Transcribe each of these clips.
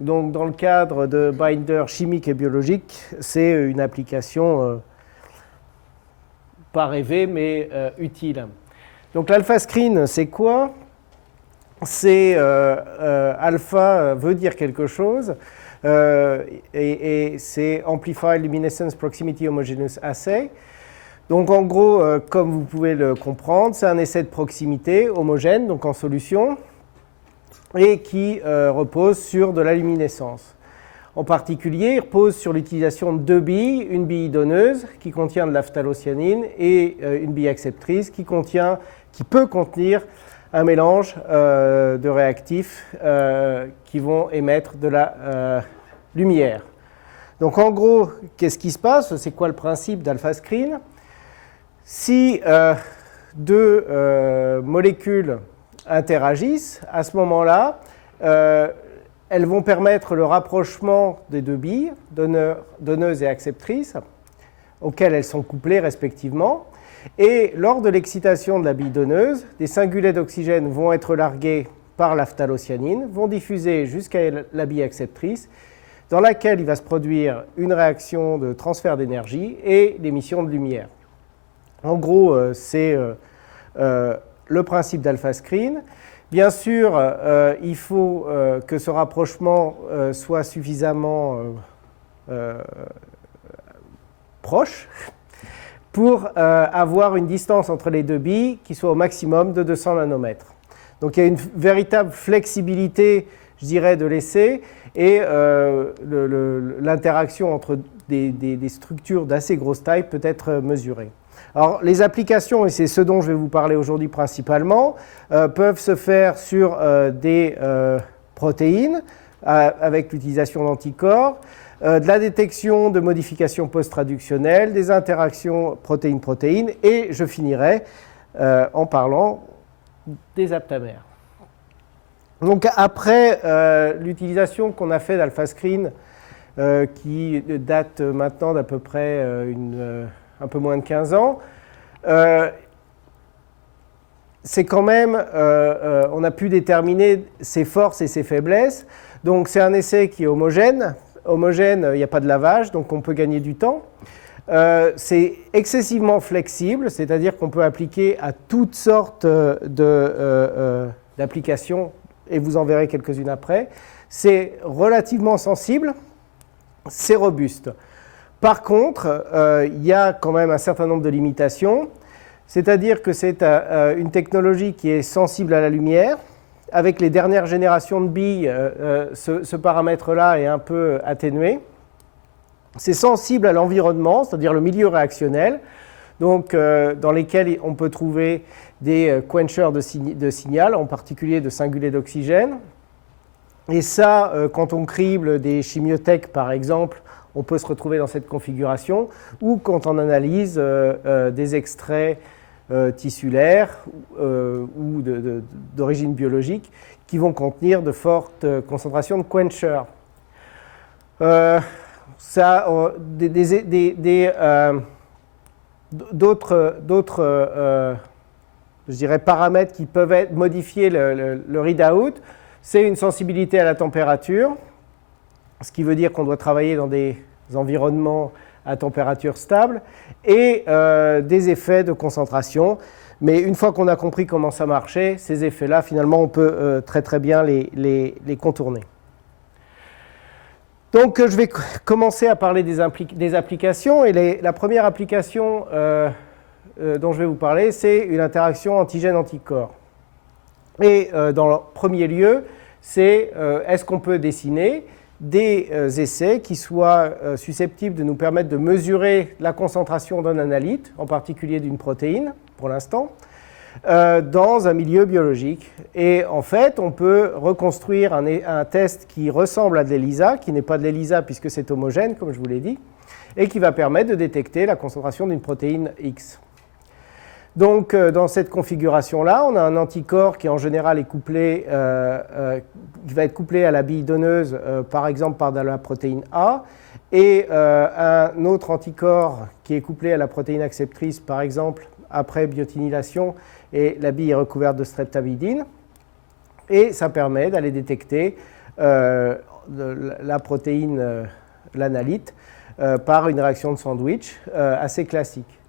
Donc, dans le cadre de binders chimiques et biologiques, c'est une application pas rêvée, mais utile. Donc, l'alpha-screen, c'est quoi? C'est alpha veut dire quelque chose, et c'est Amplified Luminescence Proximity Homogeneous Assay. Donc, en gros, comme vous pouvez le comprendre, c'est un essai de proximité homogène, donc en solution, et qui repose sur de la luminescence. En particulier, il repose sur l'utilisation de deux billes, une bille donneuse qui contient de la phtalocyanine et une bille acceptrice qui peut contenir un mélange de réactifs qui vont émettre de la lumière. Donc en gros, qu'est-ce qui se passe? C'est quoi le principe d'AlphaScreen? Si deux molécules interagissent, à ce moment-là, elles vont permettre le rapprochement des deux billes, donneuse et acceptrice, auxquelles elles sont couplées respectivement. Et lors de l'excitation de la bille donneuse, des singulets d'oxygène vont être largués par la phtalocyanine, vont diffuser jusqu'à la bille acceptrice, dans laquelle il va se produire une réaction de transfert d'énergie et l'émission de lumière. En gros, c'est le principe d'AlphaScreen. Bien sûr, il faut que ce rapprochement soit suffisamment proche pour avoir une distance entre les deux billes qui soit au maximum de 200 nanomètres. Donc il y a une véritable flexibilité, je dirais, de l'essai, et l'interaction entre des structures d'assez grosse taille peut être mesurée. Alors, les applications, et c'est ce dont je vais vous parler aujourd'hui principalement, peuvent se faire sur des protéines avec l'utilisation d'anticorps, de la détection de modifications post-traductionnelles, des interactions protéine-protéine, et je finirai en parlant des aptamères. Donc, après l'utilisation qu'on a fait d'AlphaScreen, qui date maintenant d'à peu près un peu moins de 15 ans, c'est quand même, on a pu déterminer ses forces et ses faiblesses. Donc c'est un essai qui est homogène. Homogène, il n'y a pas de lavage, donc on peut gagner du temps. C'est excessivement flexible, c'est-à-dire qu'on peut appliquer à toutes sortes d'applications, et vous en verrez quelques-unes après. C'est relativement sensible, c'est robuste. Par contre, il y a quand même un certain nombre de limitations, c'est-à-dire que c'est une technologie qui est sensible à la lumière. Avec les dernières générations de billes, ce paramètre-là est un peu atténué. C'est sensible à l'environnement, c'est-à-dire le milieu réactionnel, donc, dans lesquels on peut trouver des quenchers de signal, en particulier de singulets d'oxygène. Et ça, quand on crible des chimiothèques, par exemple, on peut se retrouver dans cette configuration, ou quand on analyse des extraits tissulaires ou d'origine biologique qui vont contenir de fortes concentrations de quenchers. D'autres je dirais, paramètres qui peuvent modifier le readout, c'est une sensibilité à la température, ce qui veut dire qu'on doit travailler dans des environnements à température stable, et des effets de concentration. Mais une fois qu'on a compris comment ça marchait, ces effets-là, finalement, on peut très très bien les contourner. Donc, je vais commencer à parler des applications. Et la première application dont je vais vous parler, c'est une interaction antigène-anticorps. Et dans le premier lieu, c'est est-ce qu'on peut dessiner des essais qui soient susceptibles de nous permettre de mesurer la concentration d'un analyte, en particulier d'une protéine, pour l'instant, dans un milieu biologique. Et en fait, on peut reconstruire un test qui ressemble à de l'ELISA, qui n'est pas de l'ELISA puisque c'est homogène, comme je vous l'ai dit, et qui va permettre de détecter la concentration d'une protéine X. Donc, dans cette configuration-là, on a un anticorps qui, en général, est couplé, qui va être couplé à la bille donneuse, par exemple par de la protéine A, et un autre anticorps qui est couplé à la protéine acceptrice, par exemple, après biotinylation, et la bille est recouverte de streptavidine. Et ça permet d'aller détecter la protéine, l'analyte, par une réaction de sandwich assez classique.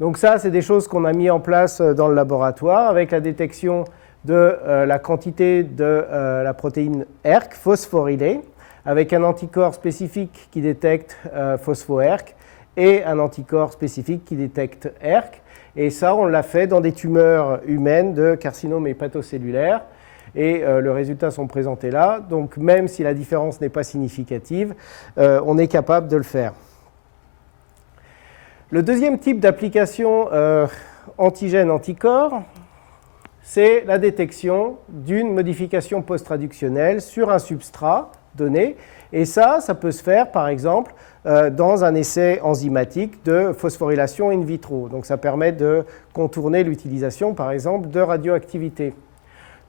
Donc ça, c'est des choses qu'on a mis en place dans le laboratoire avec la détection de la quantité de la protéine ERK, phosphorylée, avec un anticorps spécifique qui détecte phospho-ERK et un anticorps spécifique qui détecte ERK. Et ça, on l'a fait dans des tumeurs humaines de carcinome hépatocellulaire. Et les résultats sont présentés là. Donc même si la différence n'est pas significative, on est capable de le faire. Le deuxième type d'application antigène-anticorps, c'est la détection d'une modification post-traductionnelle sur un substrat donné. Et ça peut se faire, par exemple, dans un essai enzymatique de phosphorylation in vitro. Donc ça permet de contourner l'utilisation, par exemple, de radioactivité.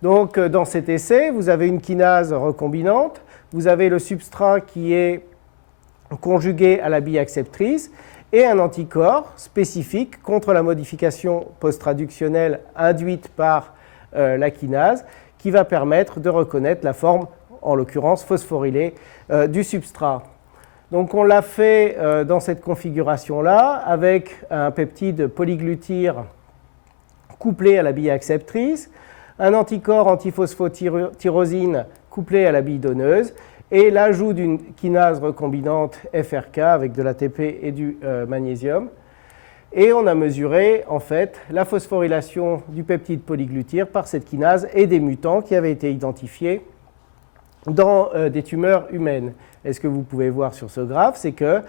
Donc dans cet essai, vous avez une kinase recombinante, vous avez le substrat qui est conjugué à la bille acceptrice et un anticorps spécifique contre la modification post-traductionnelle induite par la kinase qui va permettre de reconnaître la forme, en l'occurrence phosphorylée, du substrat. Donc on l'a fait dans cette configuration-là avec un peptide polyglutyre couplé à la bille acceptrice, un anticorps antiphosphotyrosine couplé à la bille donneuse et l'ajout d'une kinase recombinante FRK avec de l'ATP et du magnésium. Et on a mesuré en fait la phosphorylation du peptide polyglutyre par cette kinase et des mutants qui avaient été identifiés dans des tumeurs humaines. Et ce que vous pouvez voir sur ce graphe, c'est que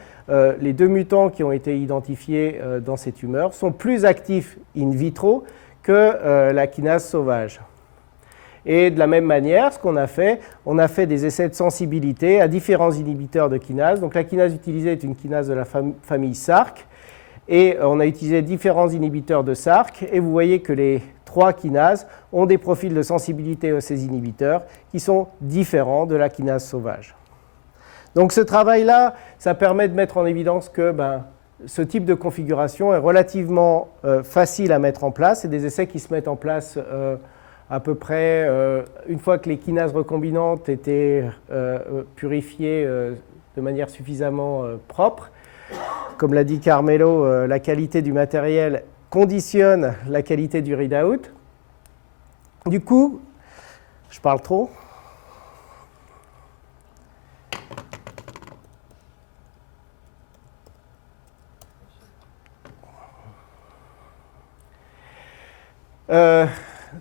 les deux mutants qui ont été identifiés dans ces tumeurs sont plus actifs in vitro que la kinase sauvage. Et de la même manière, ce qu'on a fait, on a fait des essais de sensibilité à différents inhibiteurs de kinase. Donc la kinase utilisée est une kinase de la famille SRC. Et on a utilisé différents inhibiteurs de SRC. Et vous voyez que les trois kinases ont des profils de sensibilité à ces inhibiteurs qui sont différents de la kinase sauvage. Donc ce travail-là, ça permet de mettre en évidence que ce type de configuration est relativement facile à mettre en place. C'est des essais qui se mettent en place à peu près une fois que les kinases recombinantes étaient purifiées de manière suffisamment propre. Comme l'a dit Carmelo, la qualité du matériel conditionne la qualité du readout. Du coup, je parle trop.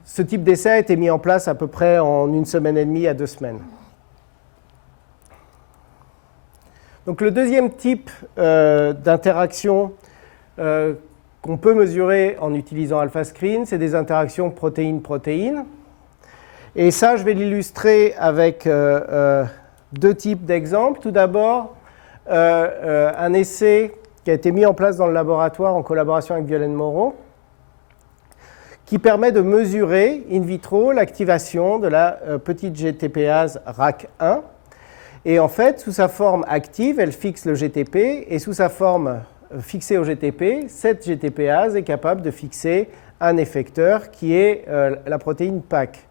Ce type d'essai a été mis en place à peu près en 1 semaine et demie à 2 semaines. Donc le deuxième type d'interaction qu'on peut mesurer en utilisant AlphaScreen, c'est des interactions protéine-protéine. Et ça, je vais l'illustrer avec deux types d'exemples. Tout d'abord, un essai qui a été mis en place dans le laboratoire en collaboration avec Violaine Moreau, qui permet de mesurer in vitro l'activation de la petite GTPase RAC1. Et en fait, sous sa forme active, elle fixe le GTP, et sous sa forme fixée au GTP, cette GTPase est capable de fixer un effecteur qui est la protéine PAC.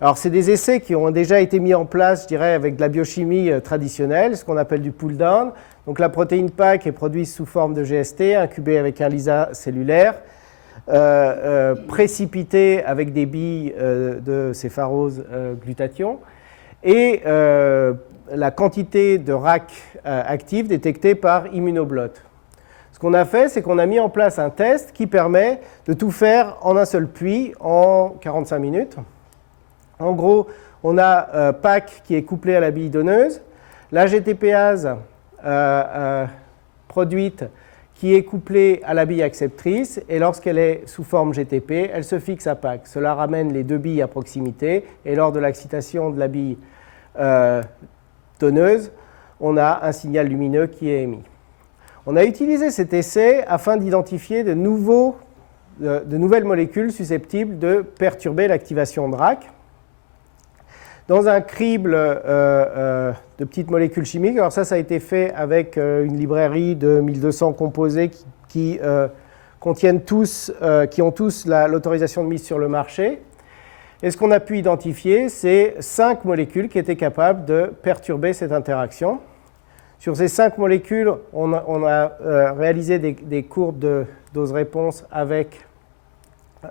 Alors, c'est des essais qui ont déjà été mis en place, je dirais, avec de la biochimie traditionnelle, ce qu'on appelle du pull-down. Donc, la protéine PAC est produite sous forme de GST, incubée avec un LISA cellulaire, précipité avec des billes de cépharose glutathion, et la quantité de RAC active détectée par immunoblot. Ce qu'on a fait, c'est qu'on a mis en place un test qui permet de tout faire en un seul puits en 45 minutes. En gros, on a PAC qui est couplé à la bille donneuse, la GTPase produite qui est couplée à la bille acceptrice, et lorsqu'elle est sous forme GTP, elle se fixe à PAC. Cela ramène les deux billes à proximité, et lors de l'excitation de la bille donneuse, on a un signal lumineux qui est émis. On a utilisé cet essai afin d'identifier de nouvelles molécules susceptibles de perturber l'activation de RAC. Dans un crible de petites molécules chimiques, alors ça a été fait avec une librairie de 1200 composés qui ont tous l'autorisation de mise sur le marché. Et ce qu'on a pu identifier, c'est 5 molécules qui étaient capables de perturber cette interaction. Sur ces 5 molécules, on a réalisé des courbes de dose-réponse avec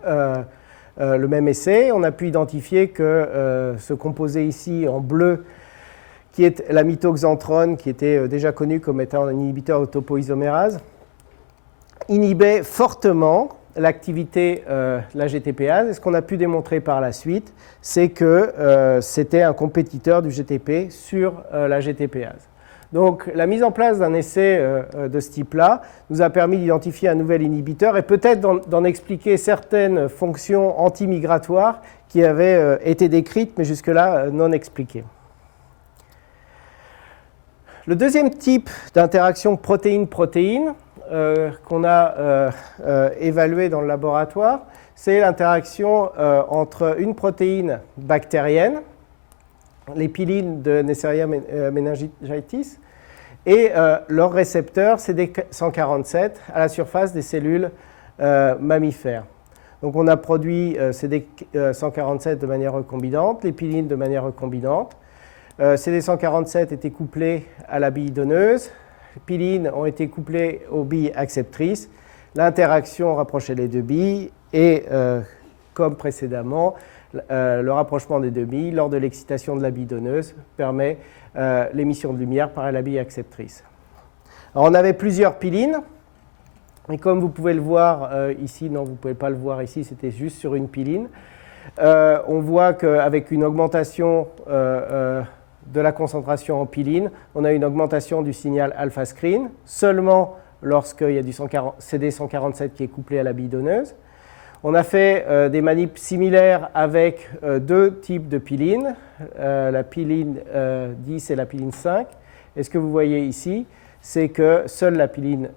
le même essai. On a pu identifier que ce composé ici en bleu, qui est la mitoxantrone, qui était déjà connu comme étant un inhibiteur de topoisomérase, inhibait fortement l'activité de la GTPase. Et ce qu'on a pu démontrer par la suite, c'est que c'était un compétiteur du GTP sur la GTPase. Donc la mise en place d'un essai de ce type-là nous a permis d'identifier un nouvel inhibiteur et peut-être d'en expliquer certaines fonctions antimigratoires qui avaient été décrites, mais jusque-là non expliquées. Le deuxième type d'interaction protéine-protéine qu'on a évalué dans le laboratoire, c'est l'interaction entre une protéine bactérienne, les pilines de Neisseria meningitis, et leur récepteur CD147 à la surface des cellules mammifères. Donc on a produit CD147 de manière recombinante, les pilines de manière recombinante. CD147 était couplé à la bille donneuse, les pilines ont été couplées aux billes acceptrices, l'interaction rapprochait les deux billes et, comme précédemment, le rapprochement des deux billes lors de l'excitation de la bille donneuse permet l'émission de lumière par la bille acceptrice. Alors, on avait plusieurs pilines, et comme vous pouvez le voir ici, non, vous ne pouvez pas le voir ici, c'était juste sur une piline. On voit qu'avec une augmentation de la concentration en piline, on a une augmentation du signal alpha-screen, seulement lorsqu'il y a du CD147 qui est couplé à la bille donneuse. On a fait des manips similaires avec deux types de pilines, la piline 10 et la piline 5. Et ce que vous voyez ici, c'est que seule la piline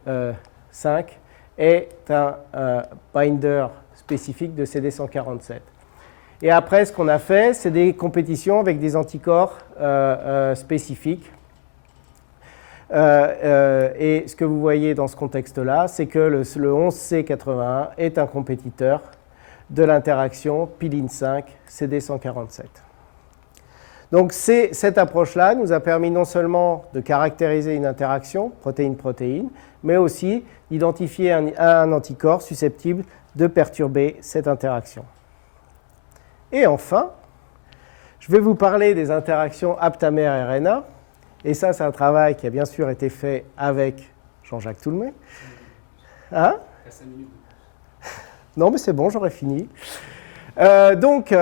5 est un binder spécifique de CD147. Et après, ce qu'on a fait, c'est des compétitions avec des anticorps spécifiques. Et ce que vous voyez dans ce contexte-là, c'est que le 11C81 est un compétiteur de l'interaction piline 5 CD147. Donc cette approche-là nous a permis non seulement de caractériser une interaction protéine-protéine, mais aussi d'identifier un anticorps susceptible de perturber cette interaction. Et enfin, je vais vous parler des interactions aptamer-RNA. Et ça, c'est un travail qui a bien sûr été fait avec Jean-Jacques Toulmé. Hein? Non, mais c'est bon, j'aurais fini. Donc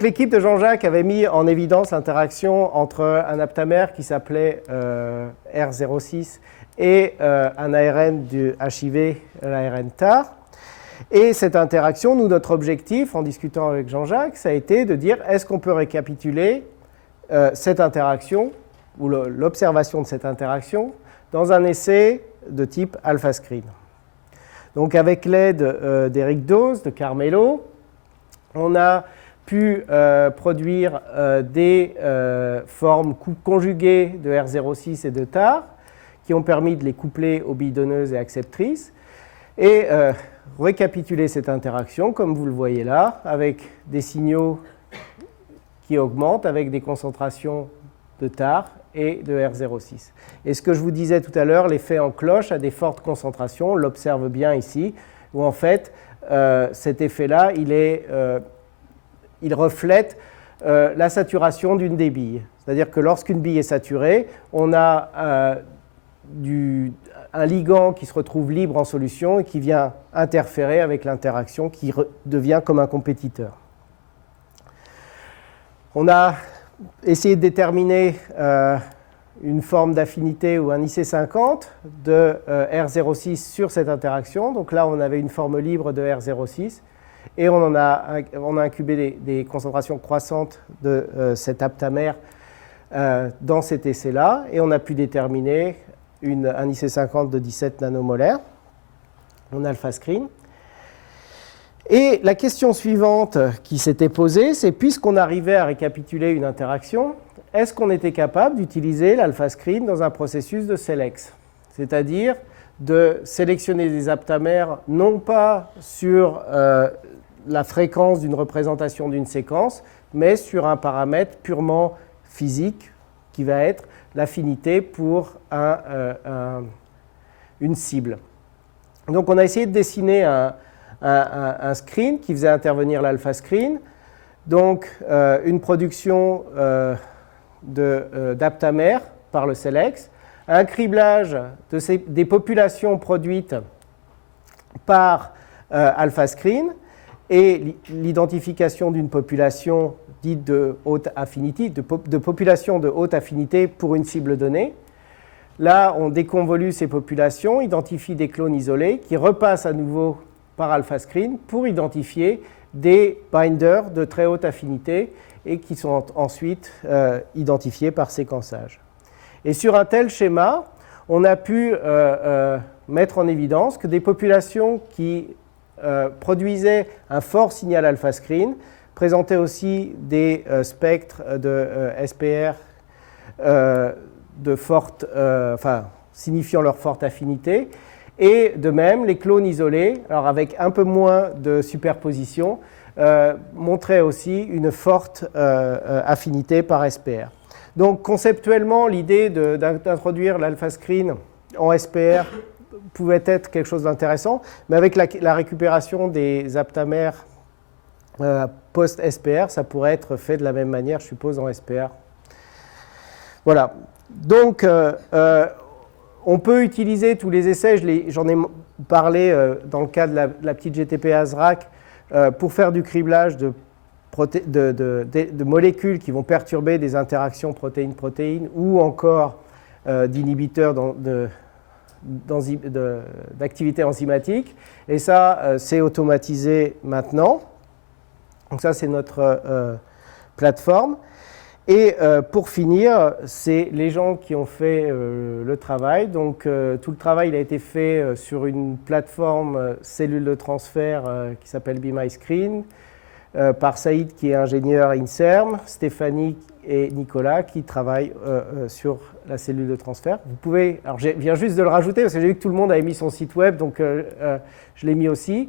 l'équipe de Jean-Jacques avait mis en évidence l'interaction entre un aptamère qui s'appelait R06 et un ARN du HIV, l'ARN TAR. Et cette interaction, nous, notre objectif, en discutant avec Jean-Jacques, ça a été de dire est-ce qu'on peut récapituler cette interaction ou l'observation de cette interaction dans un essai de type AlphaScreen. Donc avec l'aide d'Eric Dose, de Carmelo, on a pu produire des formes conjuguées de R06 et de TAR qui ont permis de les coupler aux billes donneuses et acceptrices et récapituler cette interaction, comme vous le voyez là, avec des signaux qui augmentent avec des concentrations de TAR et de R06. Et ce que je vous disais tout à l'heure, l'effet en cloche à des fortes concentrations, on l'observe bien ici, où en fait, cet effet-là, il reflète la saturation d'une des billes. C'est-à-dire que lorsqu'une bille est saturée, on a un ligand qui se retrouve libre en solution et qui vient interférer avec l'interaction qui devient comme un compétiteur. On a essayé de déterminer une forme d'affinité ou un IC50 de R06 sur cette interaction. Donc là, on avait une forme libre de R06 et on a incubé des concentrations croissantes de cet aptamère dans cet essai-là et on a pu déterminer un IC50 de 17 nanomolaires en AlphaScreen. Et la question suivante qui s'était posée, c'est puisqu'on arrivait à récapituler une interaction, est-ce qu'on était capable d'utiliser l'AlphaScreen dans un processus de SELEX, c'est-à-dire de sélectionner des aptamères non pas sur la fréquence d'une représentation d'une séquence, mais sur un paramètre purement physique qui va être l'affinité pour une cible. Donc on a essayé de dessiner un screen qui faisait intervenir l'alpha screen, donc une production d'aptamères par le SELEX, un criblage des populations produites par alpha screen et l'identification d'une population dite de haute affinité, de population de haute affinité pour une cible donnée. Là, on déconvolue ces populations, identifie des clones isolés qui repassent à nouveau par alpha screen pour identifier des binders de très haute affinité et qui sont ensuite identifiés par séquençage. Et sur un tel schéma, on a pu mettre en évidence que des populations qui produisaient un fort signal alpha screen présentaient aussi des spectres de SPR signifiant leur forte affinité. Et de même, les clones isolés, alors avec un peu moins de superposition, montraient aussi une forte affinité par SPR. Donc conceptuellement, l'idée d'introduire l'alpha screen en SPR pouvait être quelque chose d'intéressant, mais avec la récupération des aptamères post-SPR, ça pourrait être fait de la même manière, je suppose, en SPR. Voilà. Donc, on peut utiliser tous les essais, j'en ai parlé dans le cas de la petite GTP ASRAC, pour faire du criblage de molécules qui vont perturber des interactions protéine-protéine ou encore d'inhibiteurs d'activité enzymatique. Et ça, c'est automatisé maintenant. Donc ça, c'est notre plateforme. Et pour finir, c'est les gens qui ont fait le travail. Donc tout le travail il a été fait sur une plateforme cellule de transfert qui s'appelle Be My Screen, par Saïd qui est ingénieur INSERM, Stéphanie et Nicolas qui travaillent sur la cellule de transfert. Vous pouvez, alors je viens juste de le rajouter parce que j'ai vu que tout le monde avait mis son site web, donc je l'ai mis aussi.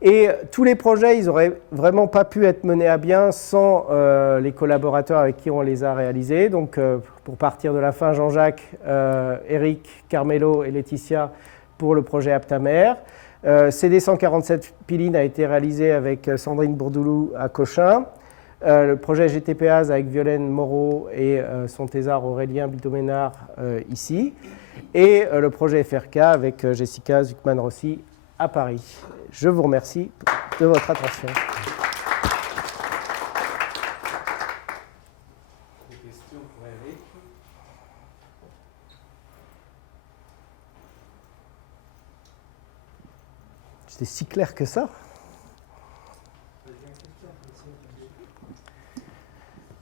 Et tous les projets, ils n'auraient vraiment pas pu être menés à bien sans les collaborateurs avec qui on les a réalisés. Donc pour partir de la fin, Jean-Jacques, Eric, Carmelo et Laetitia pour le projet Aptamer. CD147 Piline a été réalisé avec Sandrine Bourdoulou à Cochin. Le projet GTPAS avec Violaine Moreau et son thésard Aurélien Bitoménard ici. Et le projet FRK avec Jessica Zuckman-Rossi à Paris. Je vous remercie de votre attention. Des questions pour Eric? C'était si clair que ça?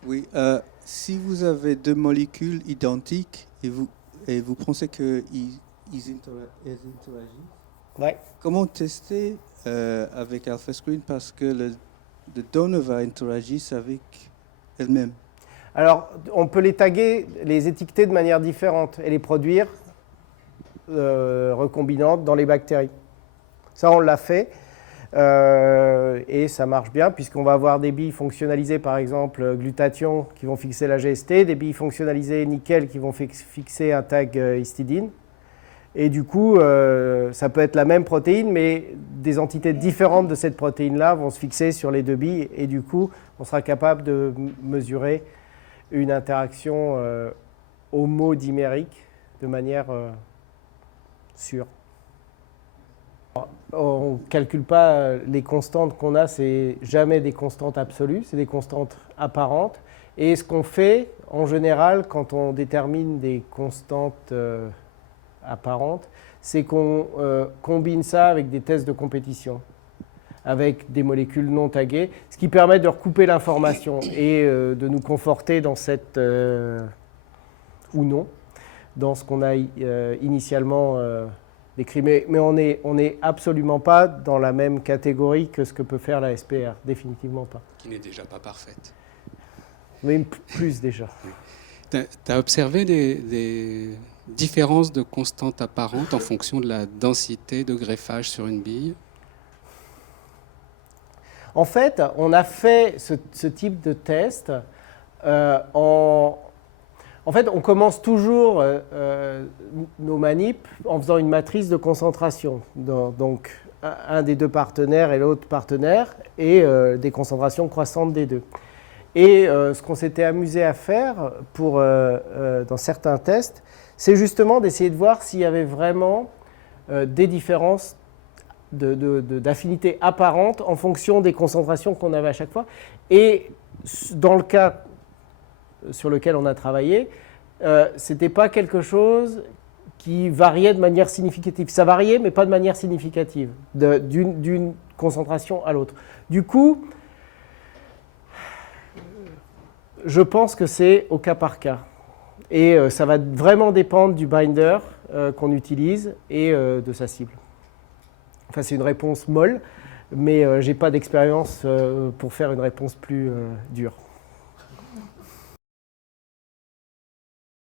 Oui, si vous avez deux molécules identiques et vous pensez qu'ils interagissent, Ouais. comment tester avec AlphaScreen parce que le données va interagir avec elle-même? Alors, on peut les taguer, les étiqueter de manière différente et les produire recombinantes dans les bactéries. Ça, on l'a fait et ça marche bien puisqu'on va avoir des billes fonctionnalisées, par exemple glutathion, qui vont fixer la GST, des billes fonctionnalisées nickel qui vont fixer un tag histidine. Et du coup, ça peut être la même protéine, mais des entités différentes de cette protéine-là vont se fixer sur les deux billes. Et du coup, on sera capable de mesurer une interaction homodimérique de manière sûre. On ne calcule pas les constantes qu'on a, c'est jamais des constantes absolues, c'est des constantes apparentes. Et ce qu'on fait, en général, quand on détermine des constantes apparente, c'est qu'on combine ça avec des tests de compétition, avec des molécules non taguées, ce qui permet de recouper l'information et de nous conforter dans cette, ou non, dans ce qu'on a initialement décrit. Mais on n'est absolument pas dans la même catégorie que ce que peut faire la SPR, définitivement pas. Qui n'est déjà pas parfaite. Mais plus déjà. Tu as observé des différences de constantes apparentes en fonction de la densité de greffage sur une bille? En fait, on a fait ce type de test en fait, on commence toujours nos manips en faisant une matrice de concentration. Donc, un des deux partenaires et l'autre partenaire, et des concentrations croissantes des deux. Et ce qu'on s'était amusé à faire dans certains tests, c'est justement d'essayer de voir s'il y avait vraiment des différences d'affinité apparente en fonction des concentrations qu'on avait à chaque fois. Et dans le cas sur lequel on a travaillé, ce n'était pas quelque chose qui variait de manière significative. Ça variait, mais pas de manière significative, d'une concentration à l'autre. Du coup, je pense que c'est au cas par cas. Et ça va vraiment dépendre du binder qu'on utilise et de sa cible. Enfin, c'est une réponse molle, mais je n'ai pas d'expérience pour faire une réponse plus dure.